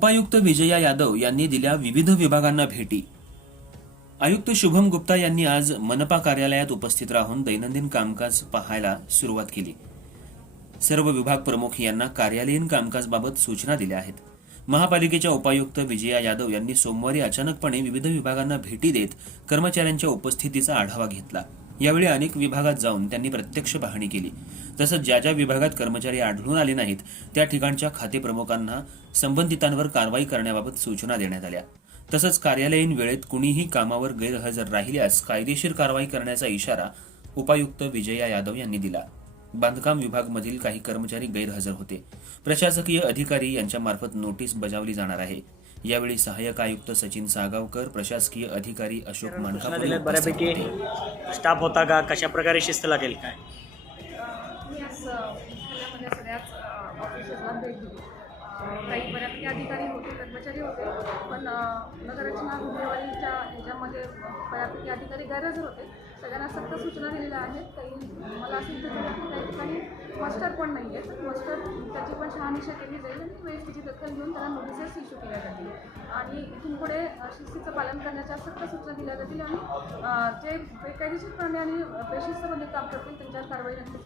उपायुक्त विजया यादव यांनी दिल्या विविध विभागांना भेटी। आयुक्त शुभम गुप्ता यांनी आज मनपा कार्यालयात उपस्थित राहून दैनंदिन कामकाज पाहायला सुरुवात केली। सर्व विभाग प्रमुख यांना कार्यालयीन कामकाजाबाबत सूचना दिल्या आहेत। महापालिकेच्या उपायुक्त विजया यादव यांनी सोमवारी अचानकपणे विविध विभागांना भेटी देत कर्मचाऱ्यांच्या उपस्थितीचा आढावा घेतला। यावेळी अनेक विभागात जाऊन त्यांनी प्रत्यक्ष पाहणी केली। तसंच ज्या ज्या विभागात कर्मचारी आढळून आले नाहीत त्या ठिकाणच्या खाते प्रमुखांना संबंधितांवर कारवाई करण्याबाबत सूचना देण्यात आल्या। तसंच कार्यालयीन वेळेत कुणीही कामावर गैरहजर राहिल्यास कायदेशीर कारवाई करण्याचा इशारा उपायुक्त विजया यादव यांनी दिला। बांधकाम विभागामधील काही कर्मचारी गैरहजर होते। प्रशासकीय अधिकारी यांच्यामार्फत नोटीस बजावली जाणार आहे। यावेळी सहाय्यक आयुक्त सचिन सागावकर, प्रशासकीय अधिकारी अशोक मानकापूर बऱ्यापैकी स्टाफ होता का, कशा प्रकारे शिस्त लागेल काय? मी आज मुख्यालयामध्ये सगळ्याच ऑफिसला भेट दिली। काही बऱ्यापैकी अधिकारी होते, कर्मचारी होते, पण नगररचना गुन्हेगारीच्या ह्याच्यामध्ये बऱ्यापैकी अधिकारी गैरहजर होते। सगळ्यांना सक्त सूचना दिलेल्या आहेत। काही मला असं दिसतं की काही ठिकाणी मास्टर पण नाही आहेत। मास्टर त्याची पण शहानिशा केली जाईल आणि वेळेस त्याची दखल घेऊन त्यांना नोटिसेस इश्यू केल्या जातील आणि इथून पुढे शिस्तीचं पालन करण्याच्या सक्त सूचना दिल्या जातील आणि जे बेकायदेशीरपणे आणि बेशिस्तपणे काम करतील त्यांच्यावर कारवाई नक्कीच